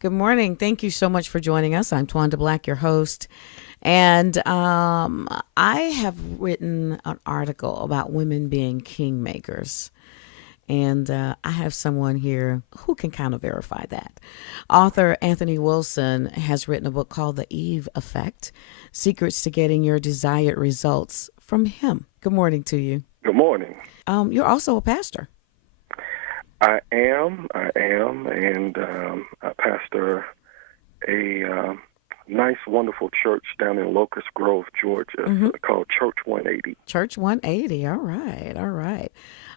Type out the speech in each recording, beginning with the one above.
Good morning. Thank you so much for joining us. I'm Twanda Black, your host. And I have written an article about women being kingmakers. And I have someone here who can kind of verify that. Author Anthony Wilson has written a book called The Eve Effect: Secrets to Getting Your Desired Results from Him. Good morning to you. Good morning. You're also a pastor. I am, and I pastor a nice, wonderful church down in Locust Grove, Georgia, called Church 180. Church 180. All right. All right.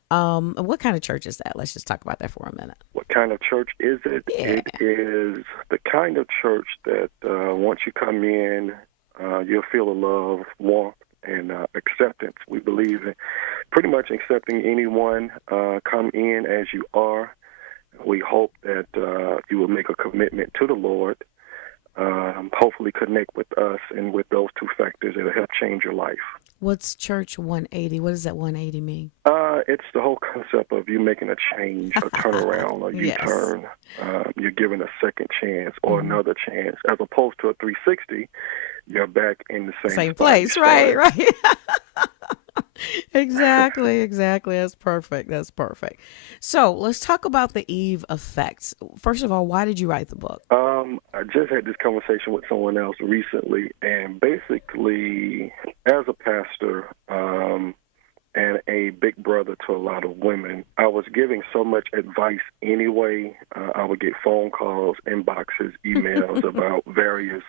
What kind of church is that? Let's just talk about that for a minute. What kind of church is it? Yeah. It is the kind of church that once you come in, you'll feel the love, warmth, and acceptance. We believe in pretty much accepting anyone come in as you are. We hope that you will make a commitment to the Lord, hopefully connect with us, and with those two factors, it'll help change your life. What's Church 180? What does that 180 mean? It's the whole concept of you making a change, a turnaround, a Yes. U-turn. You're given a second chance or another chance, as opposed to a 360. You're back in the same spot Place, you right, started. right. Exactly. That's perfect. That's perfect. So let's talk about the Eve effects. First of all, why did you write the book? I just had this conversation with someone else recently, and basically, as a pastor and a big brother to a lot of women, I was giving so much advice anyway. I would get phone calls, inboxes, emails about various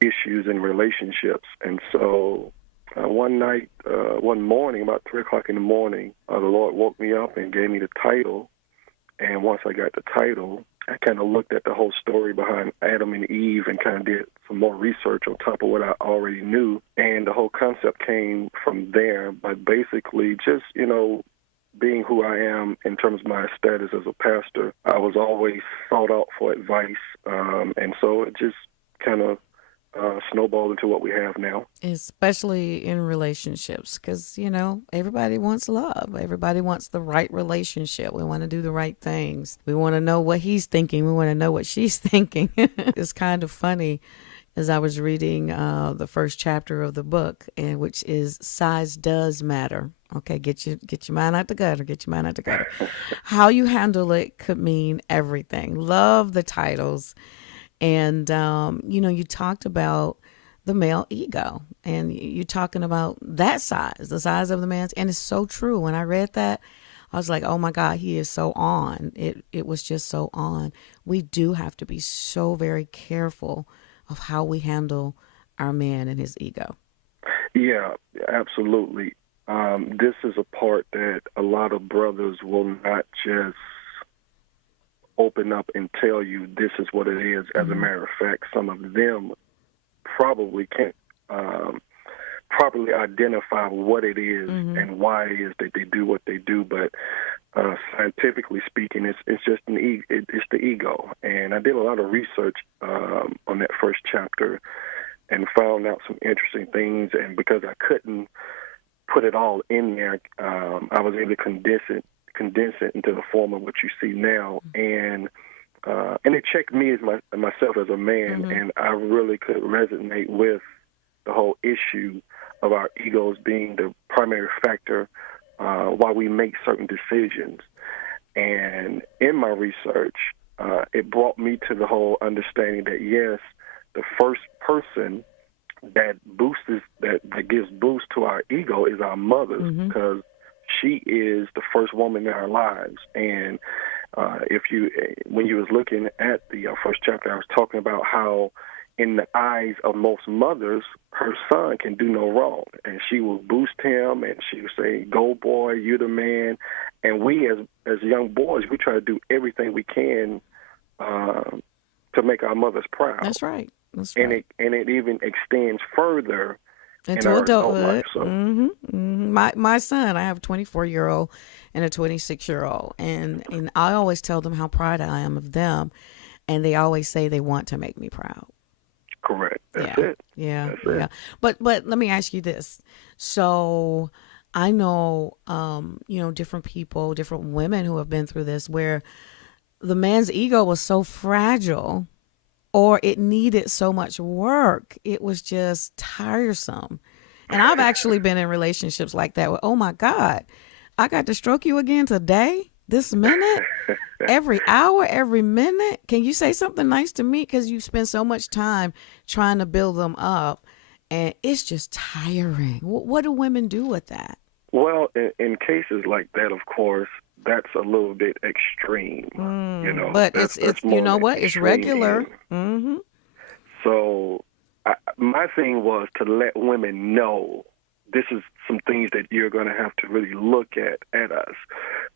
issues in relationships, and so one morning, about 3 o'clock in the morning, the Lord woke me up and gave me the title. And once I got the title, I kind of looked at the whole story behind Adam and Eve and kind of did some more research on top of what I already knew. And the whole concept came from there. But basically, just, being who I am in terms of my status as a pastor, I was always sought out for advice. And so it just kind of snowballed into what we have now. Especially in relationships, because, everybody wants love. Everybody wants the right relationship. We want to do the right things. We want to know what he's thinking. We want to know what she's thinking. It's kind of funny as I was reading the first chapter of the book, and which is Size Does Matter. Okay, get your mind out the gutter. Get your mind out the gutter. How you handle it could mean everything. Love the titles. And, you talked about the male ego, and you're talking about that size, the size of the man's. And it's so true. When I read that, I was like, oh my God, he is so on. It was just so on. We do have to be so very careful of how we handle our man and his ego. Yeah, absolutely. This is a part that a lot of brothers will not just open up and tell you this is what it is. As a matter of fact, some of them probably can't properly identify what it is and why it is that they do what they do. But scientifically speaking, it's just it's the ego. And I did a lot of research on that first chapter and found out some interesting things. And because I couldn't put it all in there, I was able to condense it into the form of what you see now, and it checked me as myself as a man, and I really could resonate with the whole issue of our egos being the primary factor why we make certain decisions. And in my research, it brought me to the whole understanding that yes, the first person that gives boost to our ego is our mothers, because she is the first woman in our lives. And when you was looking at the first chapter, I was talking about how in the eyes of most mothers, her son can do no wrong. And she will boost him, and she will say, go boy, you're the man. And we as young boys, we try to do everything we can to make our mothers proud. That's right. And it even extends further into in our adulthood. adult life. So. My son, I have a 24-year-old and a 26-year-old, and I always tell them how proud I am of them, and they always say they want to make me proud. Correct. That's it. Yeah. That's Yeah. it. But let me ask you this. So I know, different people, different women who have been through this, where the man's ego was so fragile or it needed so much work. It was just tiresome. And I've actually been in relationships like that where, oh my God, I got to stroke you again today, this minute, every hour, every minute. Can you say something nice to me? Because you spend so much time trying to build them up. And it's just tiring. What do women do with that? Well, in cases like that, of course, that's a little bit extreme. But That's it's more you know on the what? It's extreme regular. end. Mm-hmm. So my thing was to let women know this is some things that you're going to have to really look at us.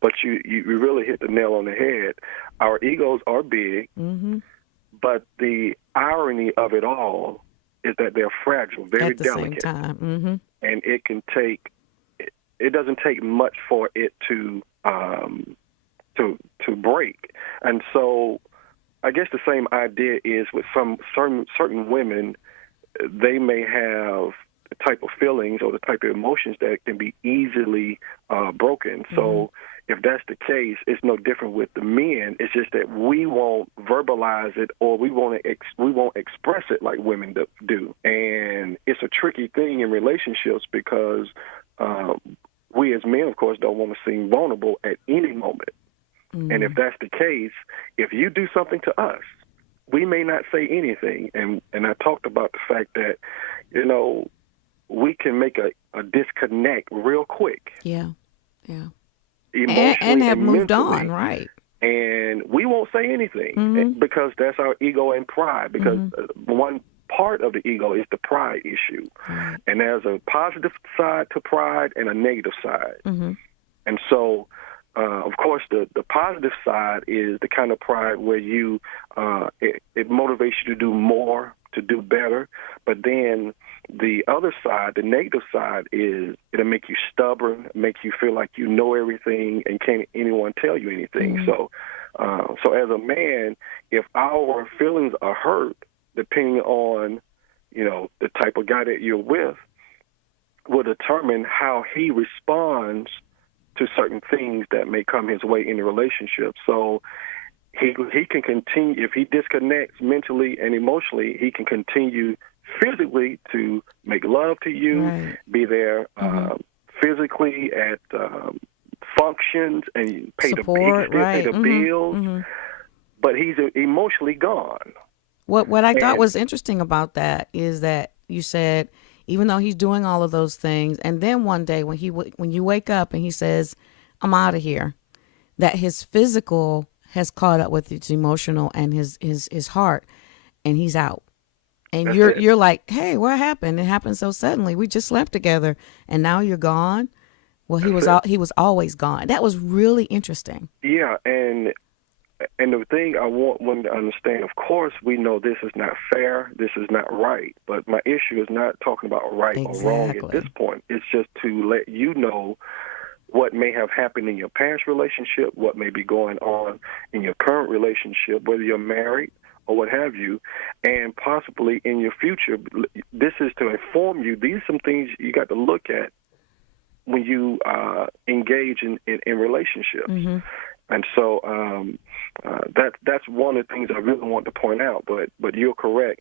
But you really hit the nail on the head. Our egos are big, Mm-hmm. but the irony of it all is that they're fragile, very At the delicate, same time. Mm-hmm. and it doesn't take much for it to break. And so I guess the same idea is with some certain women. They may have the type of feelings or the type of emotions that can be easily broken. Mm-hmm. So if that's the case, it's no different with the men. It's just that we won't verbalize it or we won't express it like women do. And it's a tricky thing in relationships because we as men, of course, don't want to seem vulnerable at any moment. Mm-hmm. And if that's the case, if you do something to us, we may not say anything. And I talked about the fact that, we can make a disconnect real quick. Yeah. Yeah. Emotionally And have moved mentally. on, right? And we won't say anything Mm-hmm. because that's our ego and pride. Because Mm-hmm. one part of the ego is the pride issue. Right. And there's a positive side to pride and a negative side. Mm-hmm. And so, of course, the positive side is the kind of pride where it motivates you to do more, to do better. But then the other side, the negative side, is it'll make you stubborn, make you feel like you know everything and can't anyone tell you anything. Mm-hmm. So as a man, if our feelings are hurt, depending on, the type of guy that you're with, will determine how he responds to certain things that may come his way in the relationship. So he can continue, if he disconnects mentally and emotionally, he can continue physically to make love to you, Right. be there physically at functions and pay Support, pay the right. bills, Mm-hmm. but he's emotionally gone. What I thought And was interesting about that is that you said even though he's doing all of those things, and then one day when when you wake up and he says, "I'm out of here," that his physical has caught up with his emotional and his heart, and he's out. And that's it. you're like, "Hey, what happened? It happened so suddenly. We just slept together, and now you're gone." Well, he was always gone. That was really interesting. Yeah, and the thing I want women to understand, of course, we know this is not fair, this is not right, but my issue is not talking about right or wrong at Exactly. this point. It's just to let you know what may have happened in your past relationship, what may be going on in your current relationship, whether you're married or what have you, and possibly in your future. This is to inform you. These are some things you got to look at when you engage in relationships. Mm-hmm. And so that's one of the things I really want to point out. But you're correct.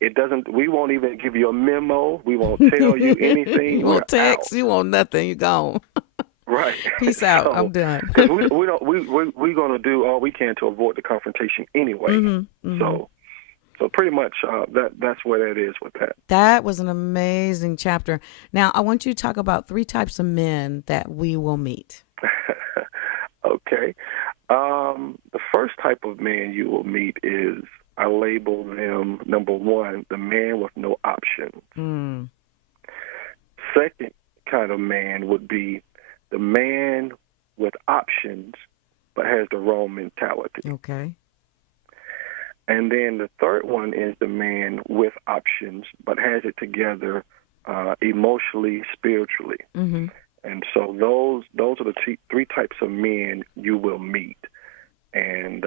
It doesn't. We won't even give you a memo. We won't tell you anything. You We're won't text. out. You want nothing. You gone. Right. Peace out. So, I'm done. because we're going to do all we can to avoid the confrontation anyway. Mm-hmm. Mm-hmm. So pretty much that's where that is with that. That was an amazing chapter. Now, I want you to talk about 3 types of men that we will meet. Okay. The first type of man you will meet is, I label them, number 1, the man with no options. Mm. Second kind of man would be the man with options but has the wrong mentality. Okay. And then the third one is the man with options but has it together emotionally, spiritually. Mm-hmm. And so those are the 3 types of men you will meet. And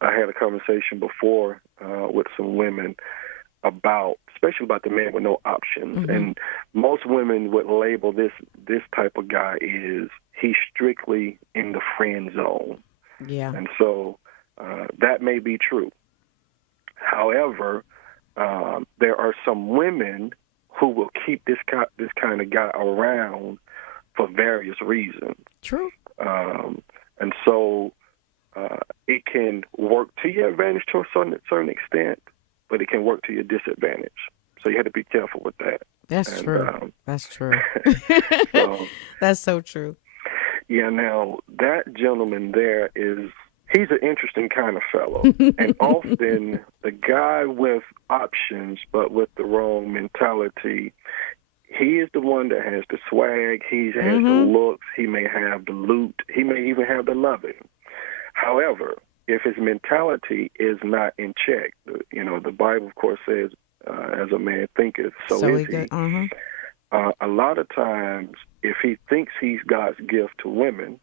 I had a conversation before with some women especially about the man with no options. Mm-hmm. And most women would label this type of guy is he's strictly in the friend zone. Yeah. And so that may be true. However, there are some women who will keep this kind of guy around for various reasons. True. And so it can work to your advantage to a certain extent, but it can work to your disadvantage. So you have to be careful with that. That's true. That's true. So, That's so true. yeah, now that gentleman there he's an interesting kind of fellow. And often the guy with options but with the wrong mentality, he is the one that has the swag, he has the looks, he may have the loot, he may even have the loving. However, if his mentality is not in check, the Bible, of course, says, as a man thinketh, so is he. A lot of times, if he thinks he's God's gift to women,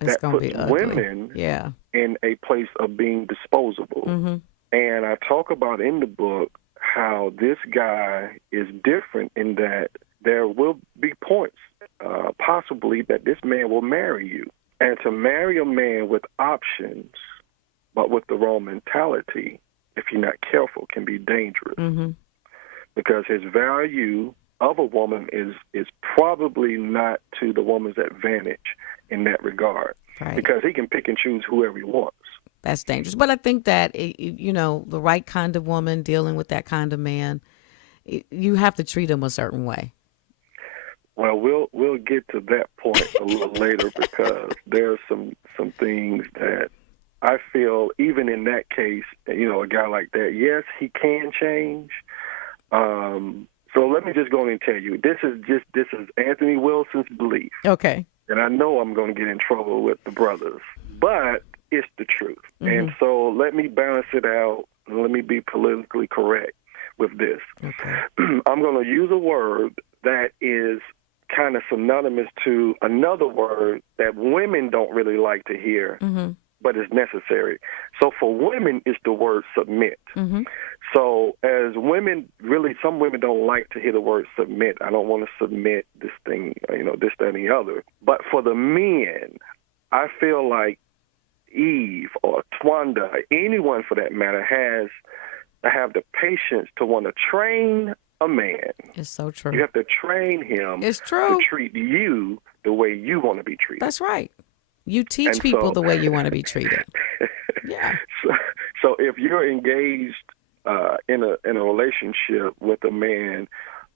it's that puts women in a place of being disposable. And I talk about in the book how this guy is different in that there will be points, possibly, that this man will marry you. And to marry a man with options, but with the wrong mentality, if you're not careful, can be dangerous. Because his value of a woman is probably not to the woman's advantage in that regard. Right. Because he can pick and choose whoever he wants. That's dangerous. But I think that, the right kind of woman dealing with that kind of man, you have to treat him a certain way. Well, we'll get to that point a little later, because there are some things that I feel, even in that case, a guy like that, yes, he can change. So let me just go and tell you, this is Anthony Wilson's belief. Okay. And I know I'm going to get in trouble with the brothers, but it's the truth. And so let me balance it out, and let me be politically correct with this. Okay. I'm going to use a word that is kind of synonymous to another word that women don't really like to hear, but is necessary. So for women, it's the word submit. So as women, really, some women don't like to hear the word submit. I don't want to submit this thing, this, that, and the other. But for the men, I feel like Eve or Twanda, anyone for that matter, has to have the patience to want to train a man. It's so true. You have to train him to treat you the way you want to be treated. That's right. You teach people the way you want to be treated. Yeah. So if you're engaged in a relationship with a man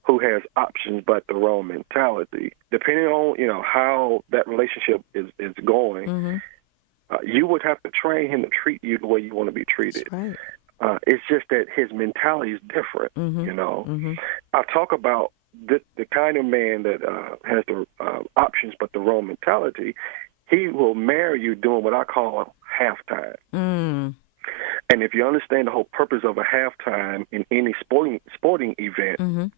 who has options but the wrong mentality, depending on how that relationship is going, you would have to train him to treat you the way you want to be treated. That's right. It's just that his mentality is different. I talk about the kind of man that has the options but the wrong mentality. He will marry you doing what I call halftime. And if you understand the whole purpose of a halftime in any sporting event,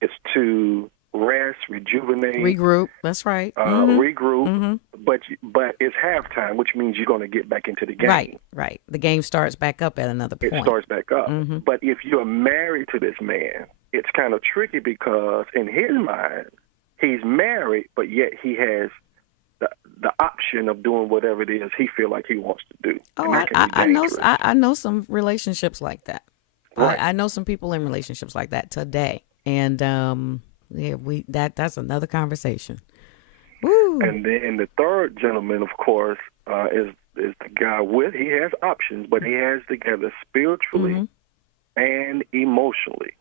it's to rest, rejuvenate, regroup. That's right. Regroup. But it's halftime, which means you're going to get back into the game. Right. The game starts back up at another point. It starts back up. But if you're married to this man, it's kind of tricky, because in his mind, he's married, but yet he has the option of doing whatever it is he feel like he wants to do. Oh, I know some relationships like that. Right. I know some people in relationships like that today, and that's another conversation. Woo. And then the third gentleman, of course, is the guy he has options, but he has together spiritually and emotionally.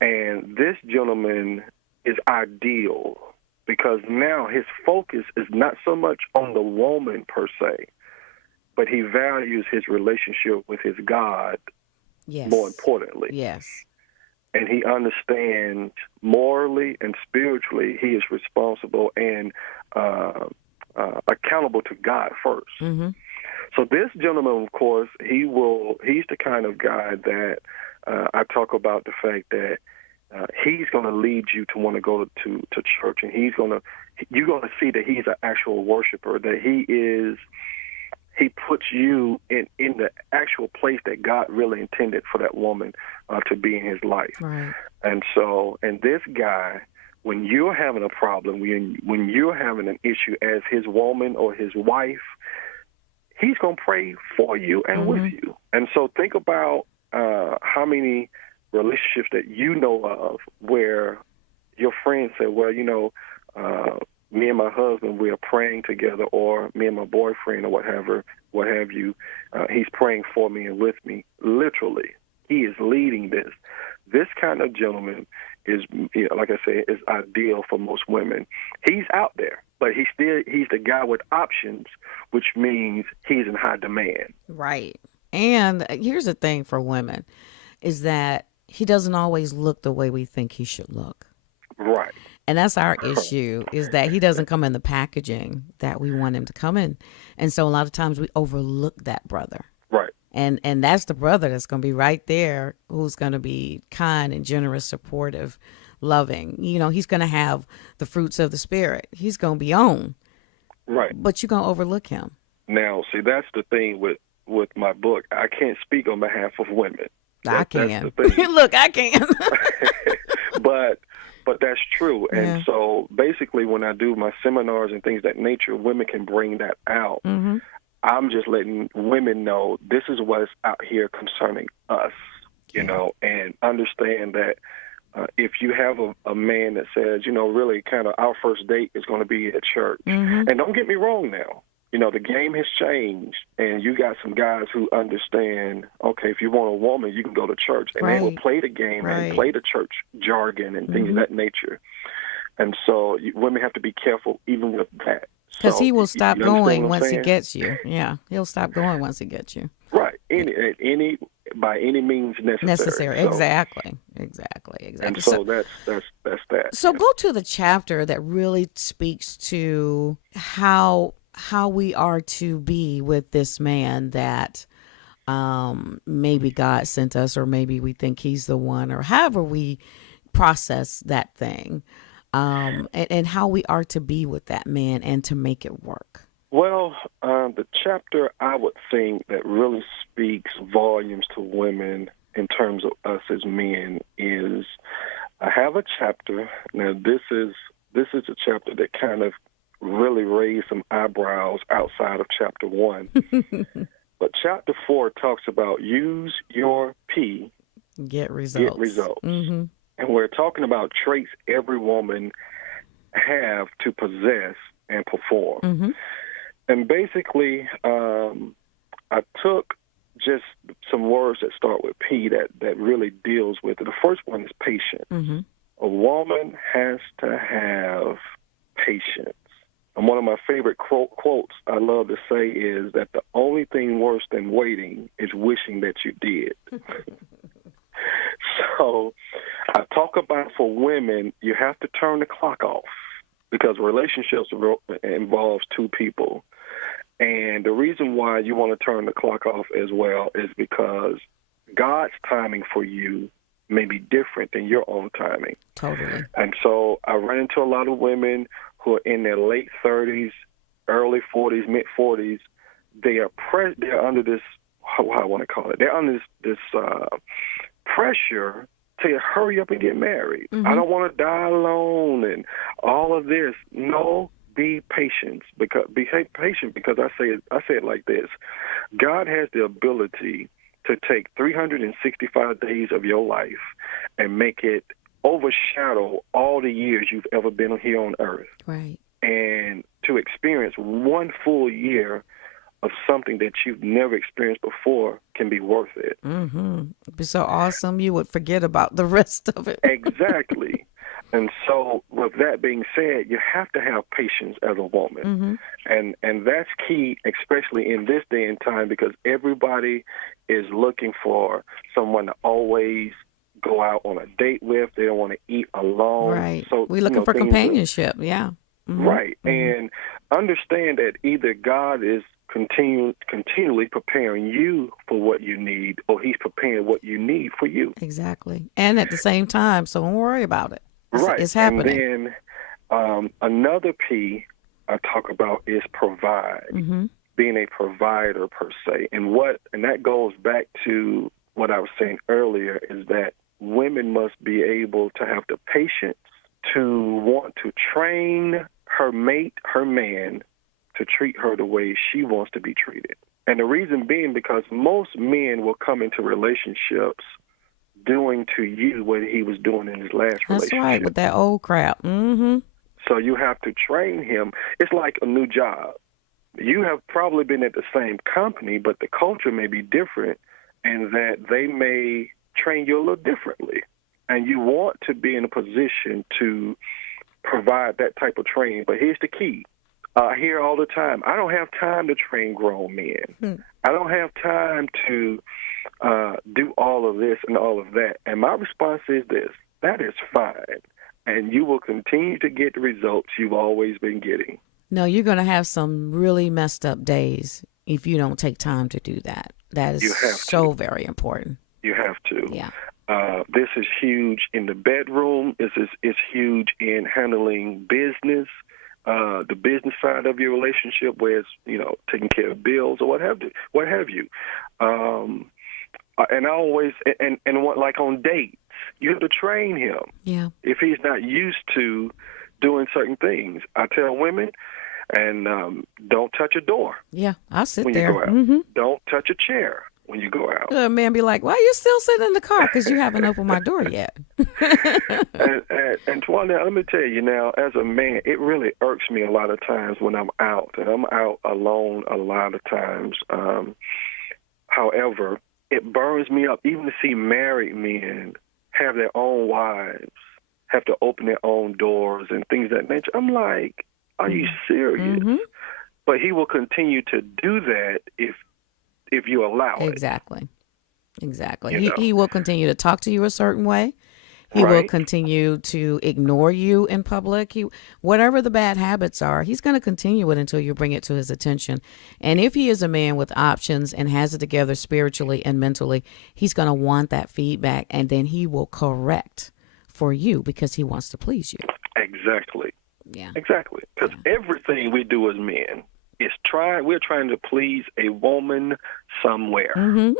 And this gentleman is ideal, because now his focus is not so much on the woman per se, but he values his relationship with his God more importantly. Yes. And he understands morally and spiritually he is responsible and accountable to God first. So this gentleman, of course, he's the kind of guy that I talk about the fact that he's going to lead you to want to go to church, and you're going to see that he's an actual worshiper, that he puts you in the actual place that God really intended for that woman to be in his life. Right. And this guy when you're having a problem, when you're having an issue as his woman or his wife, he's going to pray for you and with you. And so think about how many relationships that you know of where your friends say, well, me and my husband, we are praying together, or me and my boyfriend, or what have you, he's praying for me and with me. Literally, he is leading this. This kind of gentleman is, like I said, is ideal for most women. He's out there, but he's the guy with options, which means he's in high demand. Right. And here's the thing for women is that he doesn't always look the way we think he should look. Right. And that's our issue, is that he doesn't come in the packaging that we want him to come in. And so a lot of times we overlook that brother. Right. And that's the brother that's going to be right there, who's going to be kind and generous, supportive, loving. He's going to have the fruits of the Spirit. He's going to be on. Right. But you're going to overlook him. Now, see, that's the thing with my book. I can't speak on behalf of women. I can. That's the thing. Look, I can. But that's true. And Yeah. so basically when I do my seminars and things of that nature, women can bring that out. Mm-hmm. I'm just letting women know this is what's out here concerning us, and understand that if you have a man that says, really kind of our first date is going to be at church. Mm-hmm. And don't get me wrong now. The game has changed, and you got some guys who understand, okay, if you want a woman, you can go to church, and they will Right. play the game Right. and play the church jargon and things of that nature. And so women have to be careful even with that. Because So, he will you stop understand going what I'm once he saying? gets you. Yeah, he'll stop going once he gets you. Right. By any means necessary. So- Exactly. And so that's that. So go to the chapter that really speaks to how we are to be with this man that maybe God sent us, or maybe we think he's the one, or however we process that thing, and how we are to be with that man and to make it work. Well, the chapter I would think that really speaks volumes to women in terms of us as men is I have a chapter. Now this is a chapter that kind of really raised some eyebrows outside of chapter 1. But chapter 4 talks about use your P, Get results. Mm-hmm. And we're talking about traits every woman have to possess and perform. Mm-hmm. And basically, I took just some words that start with P that really deals with it. The first one is patience. Mm-hmm. A woman has to have patience. And one of my favorite quotes I love to say is that the only thing worse than waiting is wishing that you did. So I talk about for women, you have to turn the clock off because relationships involves two people. And the reason why you want to turn the clock off as well is because God's timing for you may be different than your own timing. Totally. And so I run into a lot of women who are in their late 30s, early 40s, mid 40s. They're under this, how I want to call it, they're under this pressure to hurry up and get married. Mm-hmm. I don't want to die alone and all of this. No, be patient because I say it like this. God has the ability to take 365 days of your life and make it overshadow all the years you've ever been here on earth. Right. And to experience one full year of something that you've never experienced before can be worth it. Mm-hmm. It'd be so awesome you would forget about the rest of it. Exactly. And so with that being said, you have to have patience as a woman. Mm-hmm. And that's key, especially in this day and time, because everybody is looking for someone to always go out on a date with. They don't want to eat alone. Right. So we're looking for companionship. Yeah. Mm-hmm. Right. Mm-hmm. And understand that either God is continually preparing you for what you need, or he's preparing what you need for you. Exactly. And at the same time, so don't worry about it. It's happening. And then another P I talk about is provide, being a provider per se. And that goes back to what I was saying earlier, is that women must be able to have the patience to train her mate, her man, to treat her the way she wants to be treated. And the reason being because most men will come into relationships doing to you what he was doing in his last That's relationship. right, with that old crap. Mm-hmm. So you have to train him. It's like a new job. You have probably been at the same company, but the culture may be different, and that they may train you a little differently. And you want to be in a position to provide that type of training. But here's the key. I hear all the time, I don't have time to train grown men. I don't have time to do all of this and all of that. And my response is this: that is fine. And you will continue to get the results you've always been getting. No, you're going to have some really messed up days if you don't take time to do that. That is so very important. You have to. Yeah. This is huge in the bedroom. This is huge in handling business, the business side of your relationship, where it's, taking care of bills or what have you. And I always, and what, like on dates, you have to train him. Yeah. If he's not used to doing certain things. I tell women, and don't touch a door. Yeah, I'll sit when there. you go out. Mm-hmm. Don't touch a chair when you go out. The man be like, why are you still sitting in the car? Because you haven't opened my door yet. And Twan, let me tell you now, as a man, it really irks me a lot of times when I'm out, and I'm out alone a lot of times. However, it burns me up even to see married men have their own wives, have to open their own doors and things of that nature. I'm like, are you serious? Mm-hmm. But he will continue to do that if you allow it. Exactly. He will continue to talk to you a certain way. He Right. will continue to ignore you in public. Whatever the bad habits are, he's going to continue it until you bring it to his attention. And if he is a man with options and has it together spiritually and mentally, he's going to want that feedback, and then he will correct for you because he wants to please you. Exactly. Yeah. Exactly. Because everything we do as men is we're trying to please a woman somewhere. Mm-hmm.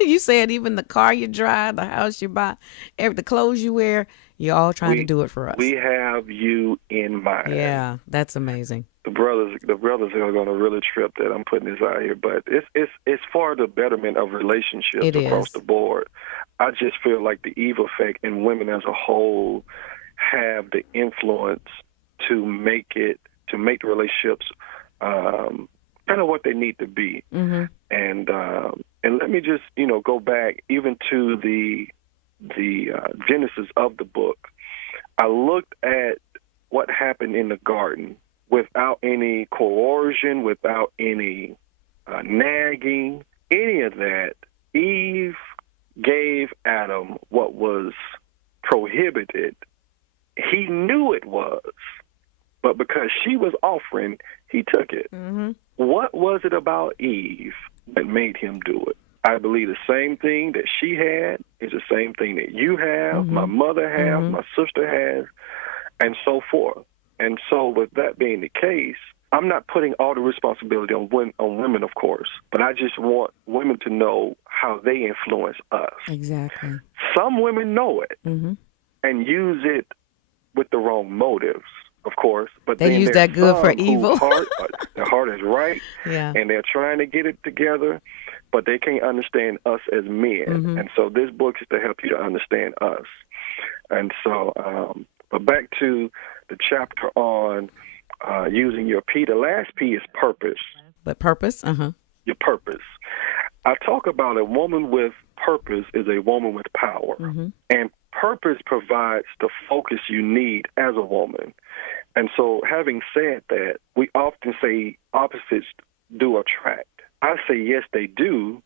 You said even the car you drive, the house you buy, the clothes you wear, you're all trying to do it for us. We have you in mind. Yeah, that's amazing. The brothers are going to really trip that I'm putting this out here, but it's for the betterment of relationships across the board. I just feel like the Eve effect and women as a whole have the influence to make the relationships kind of what they need to be. Mm-hmm. And let me just go back even to the genesis of the book. I looked at what happened in the garden without any coercion, without any nagging, any of that. Eve gave Adam what was prohibited. He knew it was, but because she was offering, he took it. Mm-hmm. What was it about Eve that made him do it? I believe the same thing that she had is the same thing that you have, Mm-hmm. my mother has, Mm-hmm. my sister has, and so forth. And so with that being the case, I'm not putting all the responsibility on women, of course, but I just want women to know how they influence us. Exactly. Some women know it Mm-hmm. and use it with the wrong motives, of course. But They then use there's that good for some evil. their heart is right, Yeah. and they're trying to get it together, but they can't understand us as men. Mm-hmm. And so this book is to help you to understand us. And so, but back to the chapter on using your P. The last P is purpose. But purpose? Uh-huh. Your purpose. I talk about a woman with purpose is a woman with power. Mm-hmm. And purpose provides the focus you need as a woman. And so having said that, we often say opposites do attract. I say yes, they do,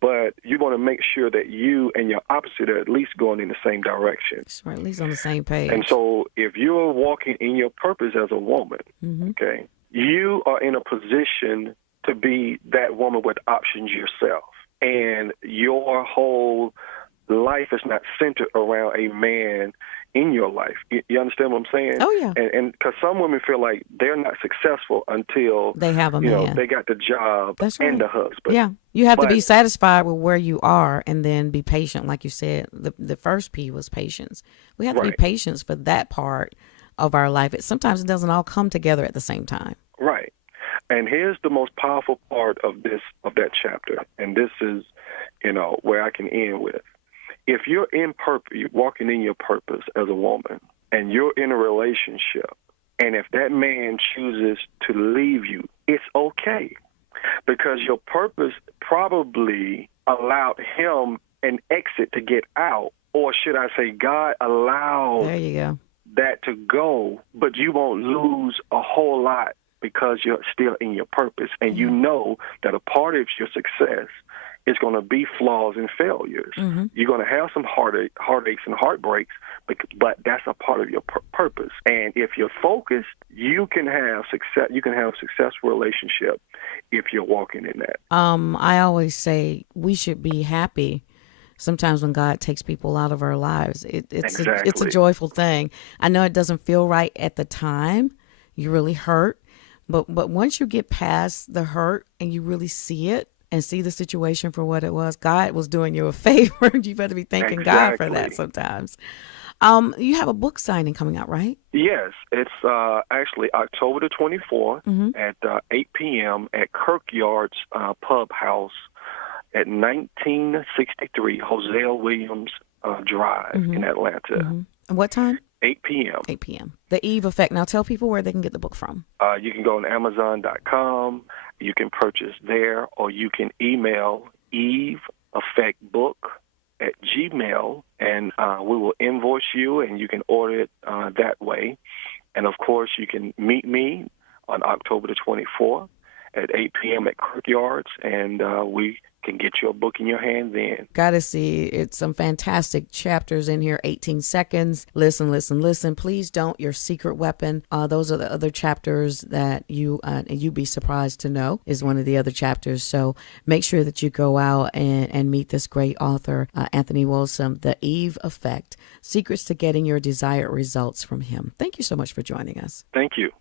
but you want to make sure that you and your opposite are at least going in the same direction. So we're at least on the same page. And so if you're walking in your purpose as a woman, Mm-hmm. okay, you are in a position to be that woman with options yourself. And your whole life is not centered around a man in your life. You understand what I'm saying? Oh, yeah. And because some women feel like they're not successful until They have a man. they got the job That's right. and the husband. Yeah. You have to be But- satisfied with where you are and then be patient. Like you said, the first P was patience. We have to be Right. patient for that part of our life, sometimes it doesn't all come together at the same time. Right. And here's the most powerful part of that chapter, and this is, where I can end with. If you're in purpose, you're walking in your purpose as a woman, and you're in a relationship, and if that man chooses to leave you, it's okay, because your purpose probably allowed him an exit to get out, or should I say, God allowed There you go. that to go, but you won't lose a whole lot because you're still in your purpose, and you know that a part of your success is going to be flaws and failures. You're going to have some heartaches and heartbreaks, but that's a part of your purpose. And if you're focused, you can have success. You can have a successful relationship if you're walking in that. I always say we should be happy sometimes when God takes people out of our lives. It's a joyful thing. I know it doesn't feel right at the time. You really hurt. But once you get past the hurt and you really see it and see the situation for what it was, God was doing you a favor. You better be thanking God for that sometimes. You have a book signing coming out, right? Yes. It's actually October the 24th at 8 p.m. at Kirkyard's Pub House at 1963 Hosea Williams Drive in Atlanta. And what time? 8 p.m. 8 p.m. The Eve Effect. Now tell people where they can get the book from. You can go on Amazon.com. You can purchase there, or you can email eveeffectbook@gmail, and we will invoice you, and you can order it that way. And, of course, you can meet me on October the 24th at 8 p.m. at Kirkyard's, and we can get your book in your hand then. Got to see. It's some fantastic chapters in here. 18 seconds. Listen, listen, listen. Please don't. Your secret weapon. Those are the other chapters that you'd be surprised to know is one of the other chapters. So make sure that you go out and meet this great author, Anthony Wilson, The Eve Effect, Secrets to Getting Your Desired Results from Him. Thank you so much for joining us. Thank you.